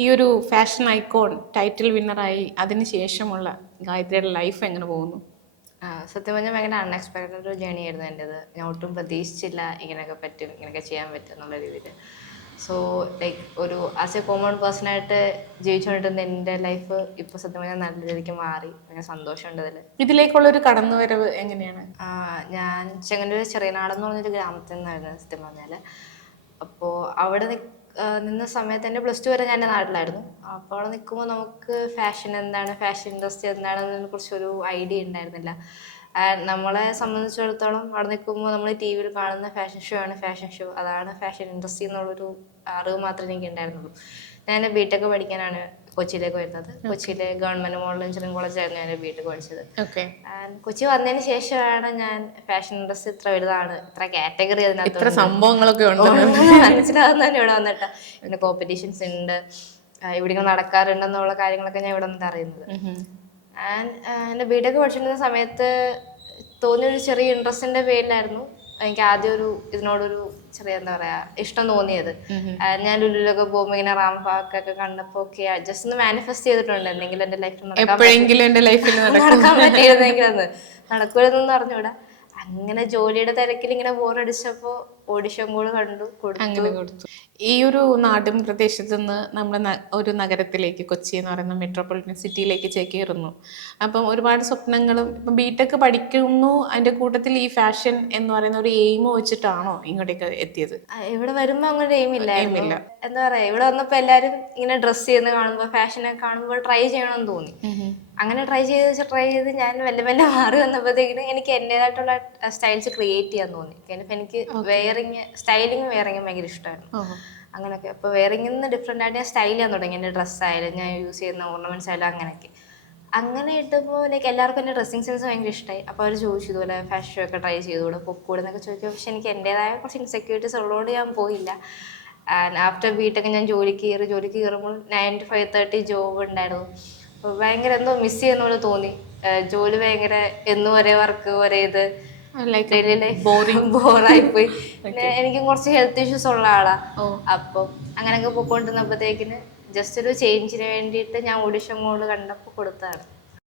ഈ ഒരു fashion icon title വിന്നറായി അതിനുശേഷമുള്ള ഗായത്രിയുടെ ലൈഫ് എങ്ങനെ പോകുന്നു? സത്യം പറഞ്ഞാൽ ഭയങ്കര അൺഎക്സ്പെക്റ്റഡ് ഒരു ജേണി ആയിരുന്നു എന്റെത് ഞാൻ ഒട്ടും പ്രതീക്ഷിച്ചില്ല ഇങ്ങനെയൊക്കെ പറ്റും ഇങ്ങനെയൊക്കെ ചെയ്യാൻ പറ്റും എന്നുള്ള രീതിയിൽ. സോ ലൈക്ക് ഒരു ആസ് എ കോമൺ പേഴ്സണായിട്ട് ജീവിച്ചുകൊണ്ടിരുന്ന എന്റെ ലൈഫ് ഇപ്പോൾ സത്യം പറഞ്ഞാൽ നല്ല രീതിക്ക് മാറി. ഭയങ്കര സന്തോഷമുണ്ട് അതിൽ ഇതിലേക്കുള്ളൊരു കടന്നുവരവ് എങ്ങനെയാണ്? ഞാൻ ചെങ്ങന്നൂർ ചെറിയനാടെന്ന് പറഞ്ഞൊരു ഗ്രാമത്തിൽ നിന്നായിരുന്നു സത്യം പറഞ്ഞാൽ അപ്പോൾ അവിടെ നിന്ന സമയത്ത് എന്റെ പ്ലസ് ടു വരെ ഞാൻ നാട്ടിലായിരുന്നു. അപ്പോൾ നിൽക്കുമ്പോൾ നമുക്ക് ഫാഷൻ എന്താണ്? ഫാഷൻ ഇൻഡസ്ട്രി എന്താണെന്നതിനെ കുറിച്ചൊരു ഐഡിയ ഉണ്ടായിരുന്നില്ല. നമ്മളെ സംബന്ധിച്ചിടത്തോളം അവിടെ നിൽക്കുമ്പോൾ നമ്മൾ ടി വിയിൽ കാണുന്ന ഫാഷൻ ഷോ ആണ് ഫാഷൻ ഷോ. അതാണ് ഫാഷൻ ഇൻഡസ്ട്രി എന്നുള്ളൊരു അറിവ് മാത്രമേ എനിക്ക് ഉണ്ടായിരുന്നുള്ളൂ. ഞാൻ വീട്ടൊക്കെ പഠിക്കാനാണ് കൊച്ചിയിലേക്ക് വരുന്നത്. കൊച്ചിയിലെ ഗവൺമെന്റ് മോഡൽ എഞ്ചിനീയറിംഗ് കോളേജിലായിരുന്നു ഞാൻ ബിടെക് പഠിച്ചത്. കൊച്ചി വന്നതിന് ശേഷമാണ് ഞാൻ ഫാഷൻ ഇൻഡസ്ട്രി ഇത്ര വലുതാണ് ഇത്ര കാറ്റഗറി അതിനകത്ത് സംഭവങ്ങളൊക്കെ ഉണ്ട് മനസ്സിലാവുന്നതന്നെ ഇവിടെ വന്നിട്ട്. പിന്നെ കോമ്പറ്റീഷൻസ് ഉണ്ട്. ഇവിടെ നടക്കാറുണ്ടെന്നുള്ള കാര്യങ്ങളൊക്കെ ഞാൻ ഇവിടെ വന്നിട്ട് അറിയുന്നത്. ആൻഡ് എന്റെ ബിടെക് പഠിച്ചിരുന്ന സമയത്ത് തോന്നിയൊരു ചെറിയ ഇൻട്രസ്റ്റിന്റെ പേരിലായിരുന്നു എനിക്ക് ആദ്യം ഒരു ഇതിനോടൊരു ചെറിയ എന്താ പറയാ ഇഷ്ടം തോന്നിയത്. ഞാൻ ലുലുലൊക്കെ പോകുമ്പോൾ ഇങ്ങനെ റാം പാർക്ക് ഒക്കെ കണ്ടപ്പോ ഒക്കെ ജസ്റ്റ് ഒന്ന് മാനിഫെസ്റ്റ് ചെയ്തിട്ടുണ്ട്. എന്തെങ്കിലും എന്റെ ലൈഫിൽ എപ്പോഴെങ്കിലും എന്റെ ലൈഫിൽ നടക്കാൻ പറ്റിയിരുന്നെങ്കിലെന്ന് നടക്കൂലെന്നൊന്നും അറിഞ്ഞൂടാ. അങ്ങനെ ജോലിയുടെ തിരക്കിൽ ഇങ്ങനെ ബോറടിച്ചപ്പോ ഓഡിഷൻ കോൾ കണ്ടു അങ്ങനെ കൊടുത്തു. ഈ ഒരു നാടും പ്രദേശത്ത് നിന്ന് നമ്മുടെ ഒരു നഗരത്തിലേക്ക് കൊച്ചി എന്ന് പറയുന്ന മെട്രോപൊളിറ്റൻ സിറ്റിയിലേക്ക് ചേക്കേറുന്നു. അപ്പം ഒരുപാട് സ്വപ്നങ്ങളും ഇപ്പം ബിടെക് പഠിക്കുന്നു അതിന്റെ കൂട്ടത്തിൽ ഈ ഫാഷൻ എന്ന് പറയുന്ന ഒരു എയിം വെച്ചിട്ടാണോ ഇങ്ങോട്ടേക്ക് എത്തിയത്? ഇവിടെ വരുമ്പോൾ അങ്ങനെ എയിം എയിമില്ല എന്താ പറയാ ഇവിടെ വന്നപ്പോൾ എല്ലാവരും ഇങ്ങനെ ഡ്രസ്സ് ചെയ്യുന്ന കാണുമ്പോൾ ഫാഷനെ കാണുമ്പോൾ ട്രൈ ചെയ്യണമെന്ന് തോന്നി. അങ്ങനെ ട്രൈ ചെയ്ത് ട്രൈ ചെയ്ത് ഞാൻ മെല്ലെ മെല്ലെ മാറി വന്നപ്പോഴത്തേക്കിനും എനിക്ക് എന്റെതായിട്ടുള്ള സ്റ്റൈൽസ് ക്രിയേറ്റ് ചെയ്യാൻ തോന്നി. എനിക്ക് വെയറിങ് സ്റ്റൈലിങ് വെയറിങ് ഭയങ്കര ഇഷ്ടമായിരുന്നു. അങ്ങനെയൊക്കെ അപ്പോൾ വെയറിങ്ങിൽ നിന്ന് ഡിഫറെന്റ് ആയിട്ട് ഞാൻ സ്റ്റൈൽ ചെയ്യാൻ തുടങ്ങി. എന്റെ ഡ്രസ്സ് ആയാലും ഞാൻ യൂസ് ചെയ്യുന്ന ഓർണമെന്റ്സ് ആയാലും അങ്ങനെയൊക്കെ. അങ്ങനെ ഇട്ടപ്പോൾ ലൈക്ക് എല്ലാവർക്കും എന്റെ ഡ്രസ്സിങ് സെൻസ് ഭയങ്കര ഇഷ്ടമായി അപ്പോൾ അവർ ചോദിച്ചു ഇതുപോലെ ഫാഷൻ ഷോ ഒക്കെ ട്രൈ ചെയ്തുകൂടെ പൊക്കൂടെ എന്നൊക്കെ ചോദിക്കും പക്ഷെ എനിക്ക് എന്റേതായ കുറച്ച് ഇൻസെക്യൂരിറ്റീസ് ഉള്ളതുകൊണ്ട് ഞാൻ പോയില്ല. ആൻഡ് ആഫ്റ്റർ ബീട്ടൊക്കെ ഞാൻ ജോലിക്ക് കയറി ജോലിക്ക് കയറുമ്പോൾ nine to five thirty job ഉണ്ടായിരുന്നു. അപ്പോൾ ഭയങ്കര എന്തോ മിസ് ചെയ്യുന്ന പോലെ തോന്നി. ജോലി ഭയങ്കര എന്നും ഒരേ വർക്ക് ഒരേ ഇത്. ബോറിംഗ് ബോറായി പോയി പിന്നെ എനിക്കും കുറച്ച് ഹെൽത്ത് ഇഷ്യൂസ് ഉള്ള ആളാ. അപ്പൊ അങ്ങനെയൊക്കെ പോയിക്കൊണ്ടിരുന്നപ്പോഴത്തേക്കിന് ജസ്റ്റ് ഒരു ചേഞ്ചിന് വേണ്ടിയിട്ട് ഞാൻ ഓഡിഷൻ മോൾ കണ്ടപ്പോൾ കൊടുത്തതാണ്.